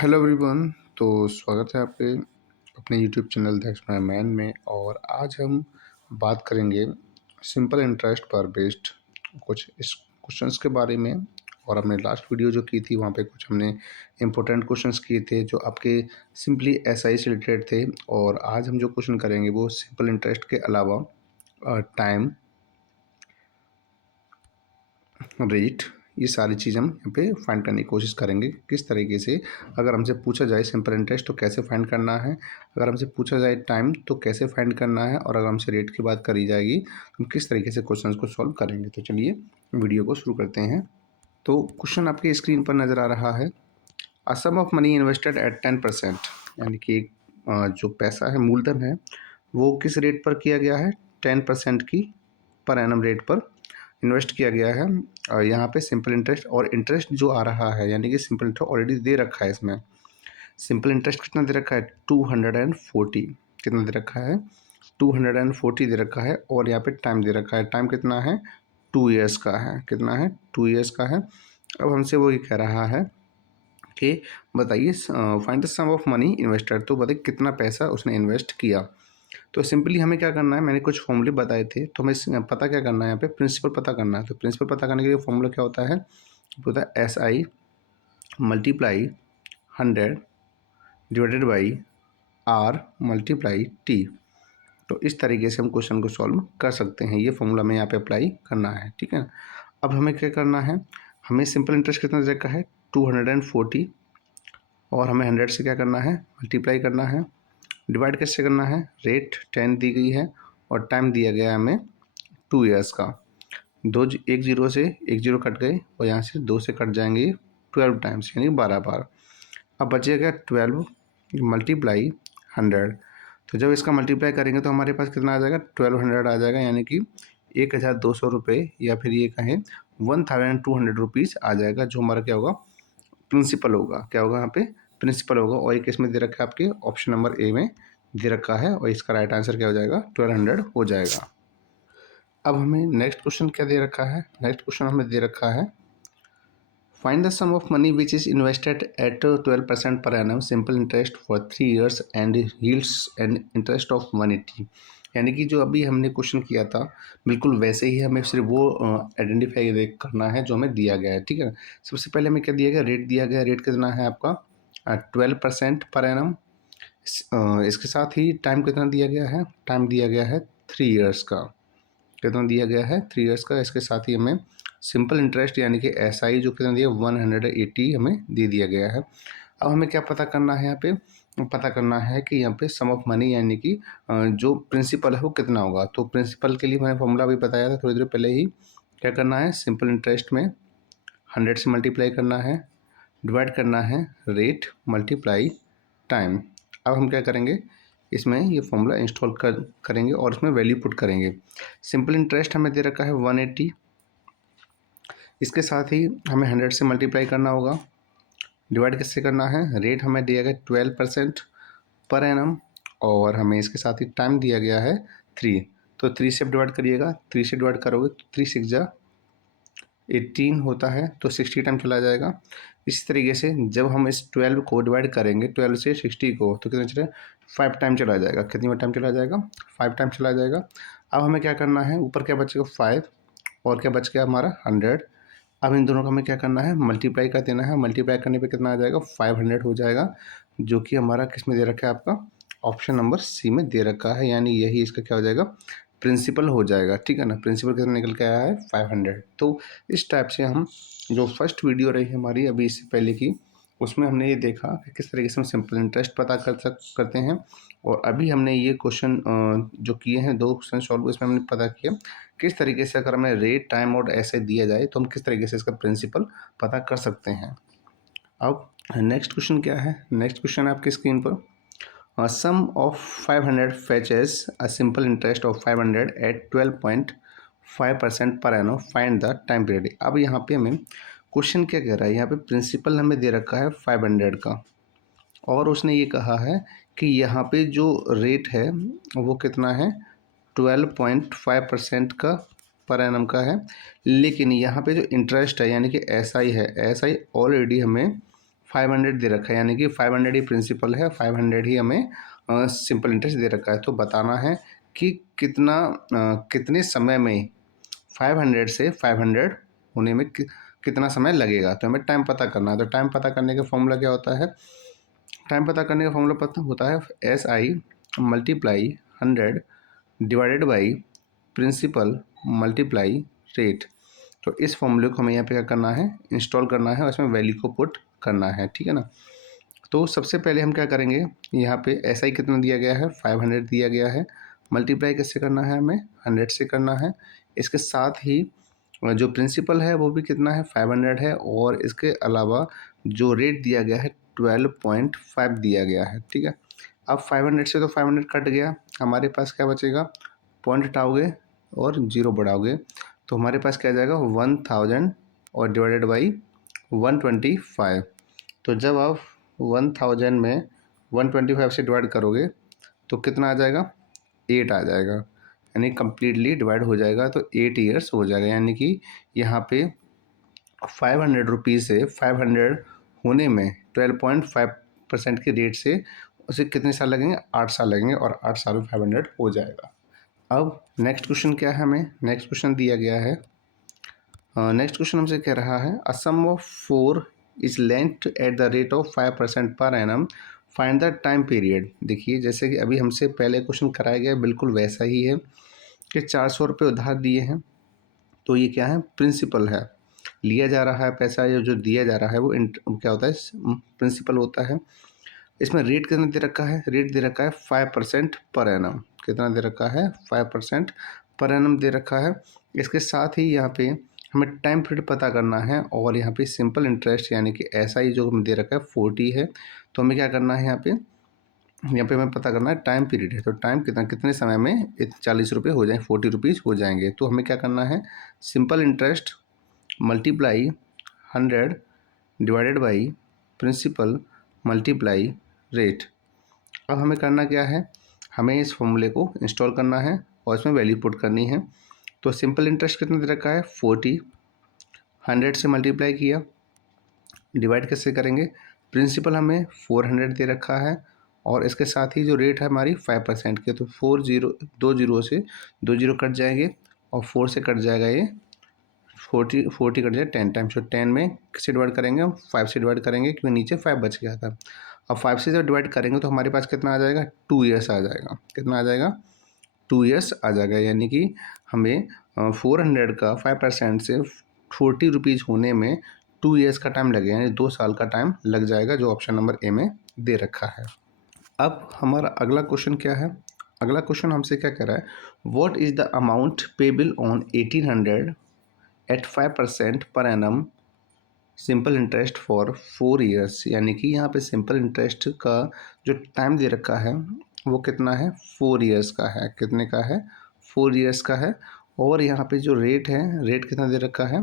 Hello everyone. तो स्वागत है आपके अपने YouTube channel that's my man में। और आज हम बात करेंगे सिंपल इंटरेस्ट पर बेस्ड कुछ इस क्वेश्चंस के बारे में। और हमने लास्ट वीडियो जो की थी वहाँ पे कुछ हमने इम्पोर्टेंट क्वेश्चंस किए थे जो आपके सिंपली एसआई से रिलेटेड थे। और आज हम जो क्वेश्चन करेंगे वो सिंपल इंटरेस्ट के अलावा टाइम, रेट, ये सारी चीज़ हम यहाँ पे फाइंड करने की कोशिश करेंगे। किस तरीके से अगर हमसे पूछा जाए सिंपल इंटरेस्ट तो कैसे फाइंड करना है, अगर हमसे पूछा जाए टाइम तो कैसे फाइंड करना है, और अगर हमसे रेट की बात करी जाएगी तो हम किस तरीके से क्वेश्चंस को सॉल्व करेंगे। तो चलिए वीडियो को शुरू करते हैं। तो क्वेश्चन आपकी स्क्रीन पर नज़र आ रहा है। A sum of money invested at 10%, यानी कि एक जो पैसा है, मूलधन है, वो किस रेट पर किया गया है? 10% की पर एनम रेट पर इन्वेस्ट किया गया है। और यहाँ पे सिंपल इंटरेस्ट और इंटरेस्ट जो आ रहा है, यानी कि सिंपल इंटरेस्ट ऑलरेडी दे रखा है। इसमें सिंपल इंटरेस्ट कितना दे रखा है? 240। कितना दे रखा है? 240 दे रखा है। और यहाँ पे टाइम दे रखा है। टाइम कितना है? 2 ईयर्स का है। कितना है? 2 ईयर्स का है। अब हमसे वो ये कह रहा है कि बताइए find the sum of money invested. तो बताइए कितना पैसा उसने इन्वेस्ट किया। तो सिंपली हमें क्या करना है, मैंने कुछ फॉर्मूले बताए थे, तो हमें पता क्या करना है, यहाँ पे प्रिंसिपल पता करना है। तो प्रिंसिपल पता करने के लिए फॉर्मूला क्या होता है? होता है SI multiply 100 divided by R multiply T। तो इस तरीके से हम क्वेश्चन को सॉल्व कर सकते हैं। ये फॉर्मूला हमें यहाँ पे अप्लाई करना है, ठीक है। अब हमें क्या करना है, हमें सिंपल इंटरेस्ट कितना दे रखा है? 240। और हमें 100 से क्या करना है? मल्टीप्लाई करना है। डिवाइड कैसे करना है? रेट 10 दी गई है और टाइम दिया गया है हमें 2 ईयर्स का। एक जीरो से एक जीरो कट गए और यहाँ से 2 से कट जाएंगे 12 टाइम्स, यानी 12 बार। अब बचेगा 12 मल्टीप्लाई 100। तो जब इसका मल्टीप्लाई करेंगे तो हमारे पास कितना आ जाएगा? 1200 आ जाएगा, यानी कि 1200 रुपये, या फिर ये कहें 1200 रुपीज़ आ जाएगा, जो हमारा क्या होगा? प्रिंसिपल होगा। क्या होगा यहाँ पे? प्रिंसिपल होगा। और एक इसमें दे रखा है आपके ऑप्शन नंबर ए में दे रखा है, और इसका राइट आंसर क्या हो जाएगा? 1200 हो जाएगा। अब हमें नेक्स्ट क्वेश्चन क्या दे रखा है? नेक्स्ट क्वेश्चन हमें दे रखा है find the sum of money which is invested at 12% per annum simple interest for 3 years and yields an interest of 180। यानी कि जो अभी हमने क्वेश्चन किया था बिल्कुल वैसे ही हमें सिर्फ वो आइडेंटिफाई करना है जो हमें दिया गया है, ठीक है। सबसे पहले हमें क्या दिया गया? रेट दिया गया। रेट कितना है आपका? 12% पर एनम। इसके साथ ही टाइम कितना दिया गया है? टाइम दिया गया है 3 ईयर्स का। कितना दिया गया है? 3 ईयर्स का। इसके साथ ही हमें सिंपल इंटरेस्ट यानी कि SI जो कितना दिया? 180 हमें दे दिया गया है। अब हमें क्या पता करना है? यहाँ पे पता करना है कि यहाँ पे सम ऑफ मनी यानी कि जो प्रिंसिपल है वो कितना होगा। तो प्रिंसिपल के लिए मैंने फॉर्मूला भी बताया था थोड़ी देर पहले ही। क्या करना है? सिंपल इंटरेस्ट में 100 से मल्टीप्लाई करना है, डिवाइड करना है रेट मल्टीप्लाई टाइम। अब हम क्या करेंगे, इसमें ये फॉर्मूला इंस्टॉल करेंगे और इसमें वैल्यू पुट करेंगे। सिंपल इंटरेस्ट हमें दे रखा है 180। इसके साथ ही हमें 100 से मल्टीप्लाई करना होगा। डिवाइड किससे करना है? रेट हमें दिया गया 12% पर एनम, और हमें इसके साथ ही टाइम दिया गया है 3। तो 3 से डिवाइड करिएगा। 3 से डिवाइड करोगे तो 3 6 जा 18 होता है, तो 60 टाइम चला जाएगा। इसी तरीके से जब हम इस 12 को डिवाइड करेंगे 12 से 60 को, तो कितना चलेगा? 5 टाइम चला जाएगा। कितनी बार टाइम चला जाएगा? 5 टाइम चला जाएगा। अब हमें क्या करना है? ऊपर क्या बचेगा? 5, और क्या बच गया हमारा? 100। अब इन दोनों का हमें क्या करना है? मल्टीप्लाई कर देना है। मल्टीप्लाई करने पे कितना आ जाएगा? 500 हो जाएगा, जो कि हमारा किस में दे रखा है? आपका ऑप्शन नंबर सी में दे रखा है, यानी यही इसका क्या हो जाएगा? प्रिंसिपल हो जाएगा, ठीक है ना। प्रिंसिपल कितना निकल के आया है? 500। तो इस टाइप से हम जो फर्स्ट वीडियो रही हमारी अभी इससे पहले की, उसमें हमने ये देखा कि किस तरीके से हम सिंपल इंटरेस्ट पता करते हैं। और अभी हमने ये क्वेश्चन जो किए हैं, 2 क्वेश्चन सॉल्व, इसमें हमने पता किया किस तरीके से अगर हमें रेट, टाइम और ऐसे दिया जाए तो हम किस तरीके से इसका प्रिंसिपल पता कर सकते हैं। अब नेक्स्ट क्वेश्चन क्या है? नेक्स्ट क्वेश्चन है आपकी स्क्रीन पर। सम of 500 fetches a simple interest of 500 at 12.5% per annum. Find the time period. अब यहाँ पे हमें क्वेश्चन क्या कह रहा है? यहाँ पे प्रिंसिपल हमें दे रखा है 500 का, और उसने ये कहा है कि यहाँ पे जो रेट है वो कितना है? 12.5% का पर एनम का है। लेकिन यहाँ पे जो इंटरेस्ट है यानी कि SI है, SI ऑलरेडी हमें 500 दे रखा है, यानी कि 500 ही प्रिंसिपल है, 500 ही हमें सिंपल इंटरेस्ट दे रखा है। तो बताना है कि कितने समय में 500 से 500 होने में कितना समय लगेगा। तो हमें टाइम पता करना है। तो टाइम पता करने का फॉर्मूला क्या होता है? टाइम पता करने का फॉर्मूला पता होता है SI multiply 100 divided by principal multiply rate. तो इस फॉर्मूले को हमें यहाँ पे क्या करना है? इंस्टॉल करना है और इसमें वैल्यू को पुट करना है, ठीक है ना। तो सबसे पहले हम क्या करेंगे, यहाँ पे SI कितना दिया गया है? 500 दिया गया है। मल्टीप्लाई किससे करना है? हमें 100 से करना है। इसके साथ ही जो प्रिंसिपल है वो भी कितना है? 500 है। और इसके अलावा जो रेट दिया गया है 12.5 दिया गया है, ठीक है। अब 500 से तो 500 कट गया, हमारे पास क्या बचेगा? पॉइंट हटाओगे और जीरो बढ़ाओगे तो हमारे पास क्या जाएगा? 1000 और डिवाइडेड बाई 125। तो जब आप 1000 में 125 से डिवाइड करोगे तो कितना आ जाएगा? 8 आ जाएगा, यानी कम्प्लीटली डिवाइड हो जाएगा तो 8 ईयर्स हो जाएगा। यानी कि यहाँ पे 500 रुपीज़ से 500 होने में 12.5% के रेट से उसे कितने साल लगेंगे? 8 साल लगेंगे और 8 साल में 500 हो जाएगा। अब नेक्स्ट क्वेश्चन क्या है? हमें नेक्स्ट क्वेश्चन दिया गया है। नेक्स्ट क्वेश्चन हमसे कह रहा है a sum of 4 is lent at the rate of 5% per annum, find the time period. देखिए जैसे कि अभी हमसे पहले क्वेश्चन कराया गया बिल्कुल वैसा ही है कि 400 रुपये उधार दिए हैं। तो ये क्या है? प्रिंसिपल है, लिया जा रहा है पैसा, या जो दिया जा रहा है वो क्या होता है? प्रिंसिपल होता है। इसमें रेट कितना दे रखा है? रेट दे रखा है 5% पर एनम। कितना दे रखा है? 5% पर एनम दे रखा है। इसके साथ ही यहाँ पे हमें टाइम पीरियड पता करना है और यहाँ पे सिंपल इंटरेस्ट यानी कि SI जो हमें दे रखा है 40 है। तो हमें क्या करना है? यहाँ पे हमें पता करना है टाइम पीरियड है। तो टाइम कितने समय में 40 रुपये हो जाए, 40 रुपीज़ हो जाएंगे। तो हमें क्या करना है? Simple interest multiply 100 divided by principal multiply rate. अब हमें करना क्या है? हमें इस फॉर्मूले को इंस्टॉल करना है और इसमें वैल्यू पुट करनी है। तो सिंपल इंटरेस्ट कितना दे रखा है? 40, 100 से मल्टीप्लाई किया, डिवाइड कैसे करेंगे? प्रिंसिपल हमें 400 दे रखा है और इसके साथ ही जो रेट है हमारी 5% के, तो 2 जीरो से 2 जीरो कट जाएंगे और 4 से कट जाएगा ये 40 कट जाए 10 टाइम्स। तो 10 में किससे डिवाइड करेंगे? हम 5 से डिवाइड करेंगे क्योंकि नीचे 5 बच गया था। अब 5 से जब डिवाइड करेंगे तो हमारे पास कितना आ जाएगा? 2 ईयर्स आ जाएगा। कितना आ जाएगा? 2 ईयर्स आ जाएगा। यानी कि हमें 400 का 5% से 40 रुपीज़ होने में 2 ईयर्स का टाइम लगेगा, यानी 2 साल का टाइम लग जाएगा, जो ऑप्शन नंबर ए में दे रखा है। अब हमारा अगला क्वेश्चन क्या है? अगला क्वेश्चन हमसे क्या कह रहा है? What is the amount payable on 1800 at 5% per annum simple interest for 4 years. यानी कि यहाँ पे सिंपल इंटरेस्ट का जो टाइम दे रखा है वो कितना है? 4 ईयर्स का है। कितने का है? 4 ईयर्स का है। और यहाँ पे जो रेट है, रेट कितना दे रखा है?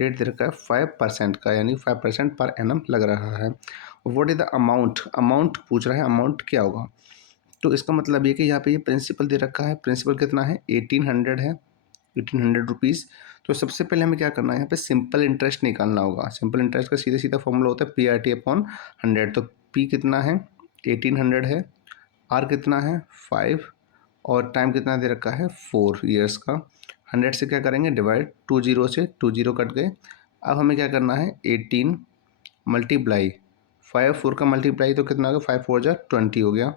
रेट दे रखा है 5% का, यानी 5% पर एनम लग रहा है। What is the amount? Amount पूछ रहा है, अमाउंट क्या होगा? तो इसका मतलब ये कि यहाँ पे ये प्रिंसिपल दे रखा है। प्रिंसिपल कितना है? 1800 है, 1800 रुपीज़। तो सबसे पहले हमें क्या करना है? यहाँ पे सिंपल इंटरेस्ट निकालना होगा। सिंपल इंटरेस्ट का सीधा सीधा फॉर्मूला होता है PRT/100। तो P कितना है? 1800 है। R कितना है? 5। और टाइम कितना दे रखा है? 4 ईयर्स का। 100 से क्या करेंगे? डिवाइड, 2 जीरो से 2 जीरो कट गए। अब हमें क्या करना है? 18 मल्टीप्लाई 5, 4 का मल्टीप्लाई तो कितना हो गया? 5 4 जा 20 हो गया।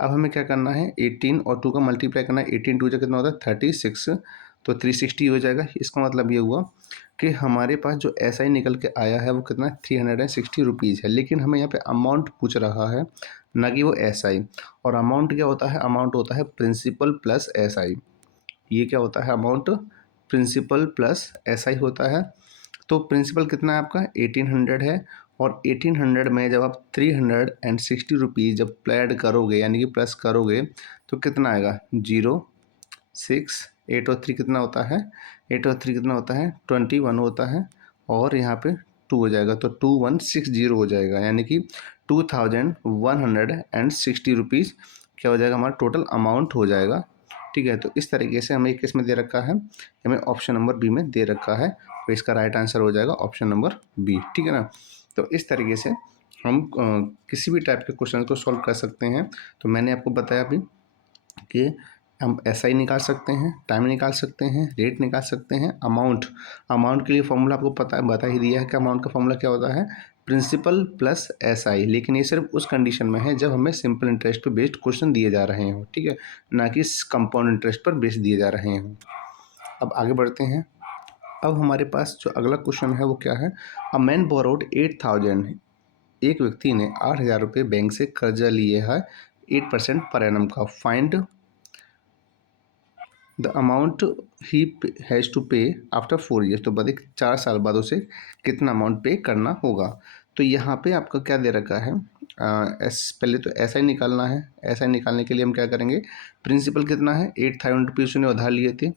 अब हमें क्या करना है? 18 और 2 का मल्टीप्लाई करना है। 18 2 जा कितना होता है? 36, तो 360 हो जाएगा। इसका मतलब ये हुआ कि हमारे पास जो SI निकल के आया है वो कितना है? 360 रुपीज़ है। लेकिन हमें यहाँ पे अमाउंट पूछ रहा है, ना कि वो SI। और अमाउंट क्या होता है? अमाउंट होता है प्रिंसिपल प्लस SI। ये क्या होता है? अमाउंट प्रिंसिपल प्लस SI होता है। तो प्रिंसिपल कितना है आपका? 1800 है। और 1800 में जब आप 360 रुपीज़ जब ऐड करोगे, यानी कि प्लस करोगे, तो कितना आएगा? 0 6 8 और 3 कितना होता है? 8 और 3 कितना होता है? 21 होता है। और यहाँ पे 2 हो जाएगा तो 2160 हो जाएगा, यानी कि 2160 रुपीज़ क्या हो जाएगा? हमारा टोटल अमाउंट हो जाएगा। ठीक है, तो इस तरीके से हमें किस में दे रखा है? हमें ऑप्शन नंबर बी में दे रखा है। तो इसका राइट आंसर हो जाएगा ऑप्शन नंबर बी। ठीक है ना। तो इस तरीके से हम किसी भी टाइप के क्वेश्चन को सॉल्व कर सकते हैं। तो मैंने आपको बताया अभी कि हम एसआई निकाल सकते हैं, टाइम निकाल सकते हैं, रेट निकाल सकते हैं, अमाउंट के लिए फॉर्मूला आपको बता ही दिया है कि अमाउंट का फॉर्मूला क्या होता है, प्रिंसिपल प्लस एसआई। लेकिन ये सिर्फ उस कंडीशन में है जब हमें सिंपल इंटरेस्ट पर बेस्ड क्वेश्चन दिए जा रहे हों, ठीक है, ना कि कंपाउंड इंटरेस्ट पर बेस्ड दिए जा रहे हों। अब आगे बढ़ते हैं। अब हमारे पास जो अगला क्वेश्चन है वो क्या है, अ मैन बोरोड 8,000, एक व्यक्ति ने 8,000 रुपये बैंक से कर्जा लिए है 8% पर एनम का। Find the amount he has to pay after 4 years. तो बताइए 4 साल बाद उसे कितना अमाउंट पे करना होगा। तो यहाँ पे आपका क्या दे रखा है, पहले तो ऐसा ही निकालना है। ऐसा ही निकालने के लिए हम क्या करेंगे, प्रिंसिपल कितना है 8,000 रुपीज़ उसने उधार लिए थे।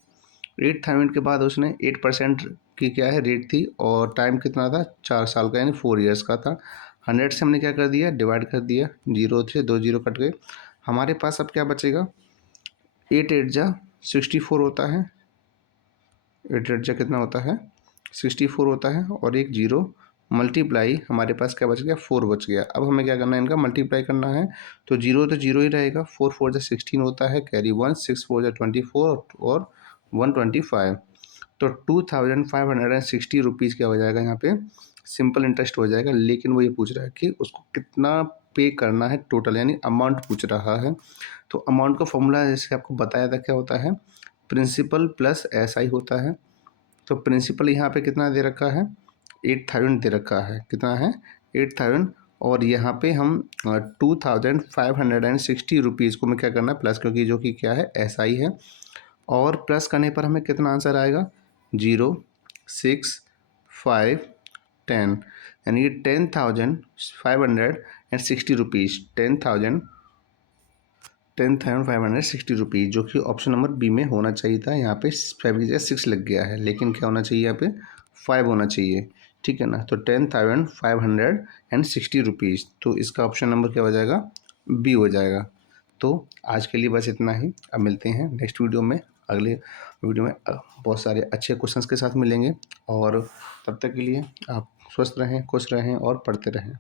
8,000 के बाद उसने 8% की क्या है रेट थी, और टाइम कितना था 4 साल का, यानी 4 ईयर्स का था। 100 से हमने क्या कर दिया, डिवाइड कर दिया, जीरो से 2 जीरो कट गए। हमारे पास अब क्या बचेगा, 8 8 जा 64 होता है, 8 8 जा कितना होता है 64 होता है, और एक जीरो मल्टीप्लाई हमारे पास क्या बच गया, 4 बच गया। अब हमें क्या करना है, इनका मल्टीप्लाई करना है। तो जीरो ही रहेगा, 4 4 जा 16 होता है, कैरी 1, 6 4 जा 24 और 125। तो 2,560 रुपीज़ क्या हो जाएगा यहाँ पे, सिंपल इंटरेस्ट हो जाएगा। लेकिन वो ये पूछ रहा है कि उसको कितना पे करना है टोटल, यानी अमाउंट पूछ रहा है। तो अमाउंट का फॉर्मूला जैसे आपको बताया था क्या होता है, प्रिंसिपल प्लस एसआई होता है। तो प्रिंसिपल यहाँ पे कितना दे रखा है, 8,000 दे रखा है, कितना है 8,000, और यहाँ पे हम 2,560 रुपीज़ को हमें क्या करना है प्लस, क्योंकि जो कि क्या है एसआई है, और प्लस करने पर हमें कितना आंसर आएगा, 0 6 5 10, यानी कि 10,560 रुपीज़, 10,560 रुपीज़, जो कि ऑप्शन नंबर बी में होना चाहिए था। यहाँ पे 5 की जगह 6 लग गया है, लेकिन क्या होना चाहिए यहाँ पे 5 होना चाहिए, ठीक है ना। तो 10,560 रुपीज़, तो इसका ऑप्शन नंबर क्या हो जाएगा, बी हो जाएगा। तो आज के लिए बस इतना ही। अब मिलते हैं नेक्स्ट वीडियो में। अगले वीडियो में बहुत सारे अच्छे क्वेश्चंस के साथ मिलेंगे, और तब तक के लिए आप स्वस्थ रहें, खुश रहें और पढ़ते रहें।